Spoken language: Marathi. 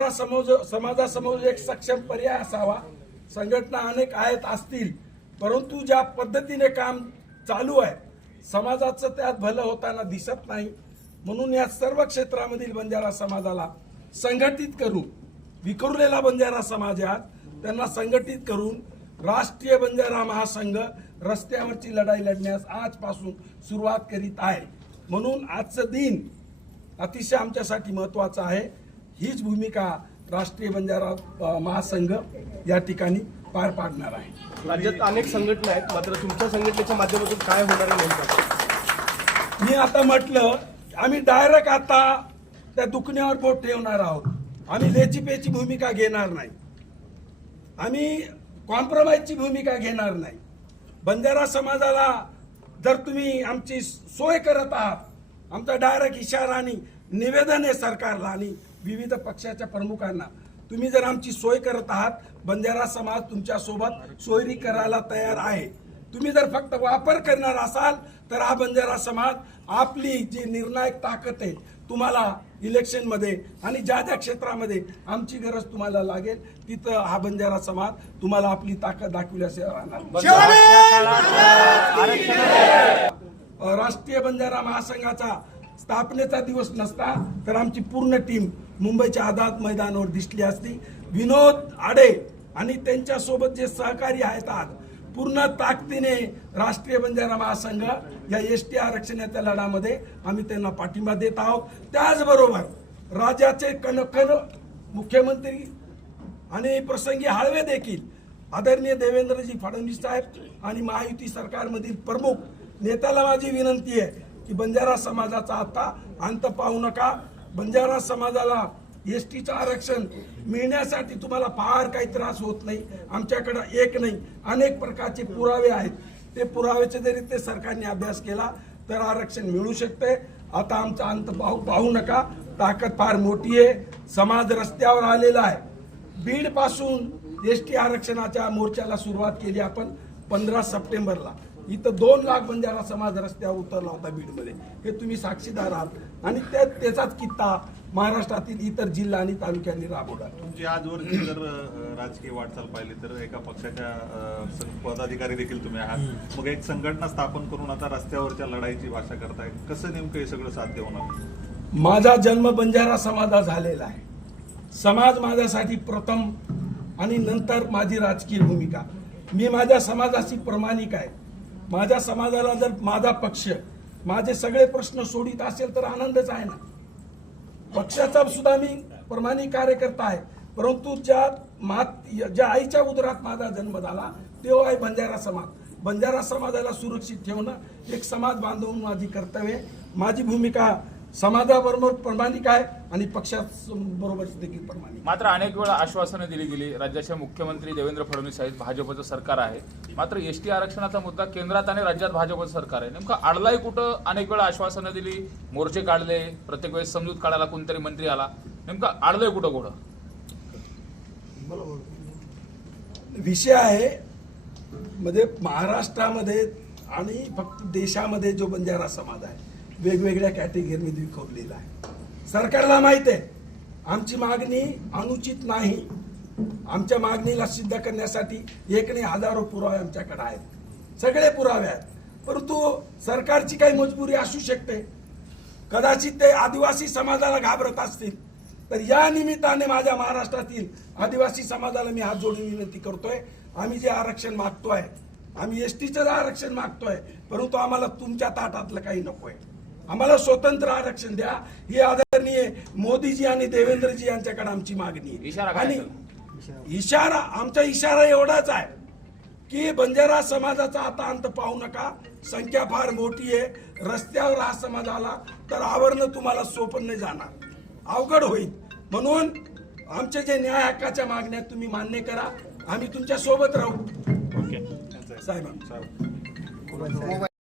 समाजासमोर एक सक्षम पर्याय असावा। संघटना अनेक आहेत असतील, परंतु ज्या पद्धतीने काम चालू आहे समाजाचं त्यात भलं होताना दिसत नाही। म्हणून या सर्व क्षेत्रामधील बंजारा समाजाला संघटित करून, विखुरलेला बंजारा समाज आहे त्यांना संघटित करून राष्ट्रीय बंजारा महासंघ रस्त्यावरची लढाई लढण्यास आजपासून सुरुवात करीत आहे। म्हणून आजचं दिन अतिशय आमच्यासाठी महत्त्वाचं आहे। हीच भूमिका राष्ट्रीय बंजारा महासंघ या ठिकाणी पार पाडणार आहे। राज्यात अनेक संघटना आहेत, मात्र तुमच्या संघटनेच्या माध्यमातून काय होणार आहे नेमकं? मी आता म्हटलं, आम्ही डायरेक्ट आता त्या दुखण्यावर बोट ठेवणार आहोत। आम्ही लेचीपेची भूमिका घेणार नाही, आम्ही कॉम्प्रोमाइजची भूमिका घेणार नाही। बंजारा समाजाला जर तुम्ही आमची सोय करत आहात, आमचा डायरेक्ट इशारा आणि निवेदन आहे सरकारला आणि विविध पक्षाच्या प्रमुखांना, तुम्ही जर आमची सोय करत आहात, बंजारा समाज तुमच्या सोबत सोयरी करायला तयार आहे। तुम्ही जर फक्त वापर करणार असाल तर हा बंजारा समाज आपली जी निर्णायक ताकद आहे तुम्हाला इलेक्शन मध्ये आणि ज्या ज्या क्षेत्रामध्ये आमची गरज तुम्हाला लागेल तिथं हा बंजारा समाज तुम्हाला आपली ताकद दाखवल्याशिवाय राहणार। राष्ट्रीय बंजारा महासंघाचा स्थापनेचा दिवस नसता तर आमची पूर्ण टीम मुंबईच्या आझाद मैदानावर दिसली असती। विनोद आडे आणि त्यांच्या सोबत जे सहकारी आहेत आज पूर्ण ताकदीने राष्ट्रीय बंजारा महासंघ या एसटी आरक्षणाच्या लढ्यामध्ये आम्ही त्यांना पाठिंबा देत आहोत। त्याचबरोबर राज्याचे कणखर मुख्यमंत्री आणि प्रसंगी हाळवे देखील आदरणीय देवेंद्रजी फडणवीस साहेब आणि महायुती सरकारमधील प्रमुख नेत्याला माझी विनंती आहे की बंजारा समाजाचा आता अंत पाहू नका। बंजारा समाजाला एसटीचं आरक्षण मिळण्यासाठी तुम्हाला फार काही त्रास होत नाही। आमच्याकडे एक नाही अनेक प्रकारचे पुरावे आहेत, ते पुराव्याचे जरी ते सरकारने अभ्यास केला तर आरक्षण मिळू शकते। आता आमचा अंत पाहू नका, ताकद फार मोठी आहे, समाज रस्त्यावर आलेला आहे। बीड पासून एसटी आरक्षणाच्या मोर्चाला सुरुवात केली आपण 15 सप्टेंबरला। इथं 2 लाख बंजारा समाज रस्त्यावर उतरला होता बीडमध्ये, हे तुम्ही साक्षीदार आहात आणि त्याचाच कित्ता महाराष्ट्रातील इतर जिल्हा आणि तालुक्यांनी राबवला। तुमची आजवरची जर राजकीय वाटचाल पाहिली तर एका पक्षाच्या पदाधिकारी देखील तुम्ही आहात, मग एक संघटना स्थापन करून आता रस्त्यावरच्या लढाईची भाषा करताय, कसं नेमकं हे सगळं साध्य होणार? माझा जन्म बंजारा समाजात झालेला आहे, समाज माझ्यासाठी प्रथम आणि नंतर माझी राजकीय भूमिका। मी माझ्या समाजाशी प्रामाणिक आहे। माझ्या समाजाला जर माझा पक्ष माझे सगळे प्रश्न सोडित असेल तर आनंदच आहे ना। पक्षाचा सुद्धा मी प्रामाणिक कार्यकर्ता आहे, परंतु ज्या आईच्या उदरात माझा जन्म झाला तेव्हा आहे बंजारा समाज। बंजारा समाजाला सुरक्षित ठेवणं एक समाज बांधवून माझी कर्तव्य आहे। माझी भूमिका समाजाबरोबर प्रामाणिक आहे आणि पक्षाबरोबर देखील प्रामाणिक। मात्र अनेक वेळा आश्वासनं दिली गेली, राज्याचे मुख्यमंत्री देवेंद्र फडणवीस आहेत, भाजपचं सरकार आहे, मात्र एसटी आरक्षणाचा मुद्दा केंद्रात आणि राज्यात भाजपचं सरकार आहे, नेमकं अडलाय कुठं? अनेक वेळा आश्वासनं दिली, मोर्चे काढले, प्रत्येक वेळेस समजूत काढायला कोणतरी मंत्री आला, नेमकं अडलंय कुठं? विषय आहे म्हणजे महाराष्ट्रामध्ये आणि फक्त देशामध्ये जो बंजारा समाज आहे वेगवेगळ्या कॅटेगरीमध्ये विखुरलेला आहे। सरकारला माहित आहे आमची मागणी अनुचित नाही, आमच्या मागणीला सिद्ध करण्यासाठी एक नाही हजारो पुरावे आमच्याकडे आहेत, सगळे पुरावे आहेत, परंतु सरकारची काही मजबुरी असू शकते। कदाचित ते आदिवासी समाजाला घाबरत असतील, तर या निमित्ताने माझ्या महाराष्ट्रातील आदिवासी समाजाला मी हात जोडून विनंती करतोय, आम्ही जे आरक्षण मागतोय, आम्ही एसटीचं आरक्षण मागतोय, परंतु आम्हाला तुमच्या ताटातलं काही नकोय, आम्हाला स्वतंत्र आरक्षण द्या। ही आदरणीय मोदीजी आणि देवेंद्रजी यांच्याकडे आमची मागणी आहे। आणि इशारा आमचा इशारा एवढाच आहे की बंजारा समाजाचा आता अंत पाहू नका। संख्या फार मोठी आहे, रस्त्यावर हा समाज आला तर आवरणं तुम्हाला सोपं नाही जाणार, अवघड होईल। म्हणून आमचे जे न्याय हक्काच्या मागण्या तुम्ही मान्य करा, आम्ही तुमच्या सोबत राहू। साहेब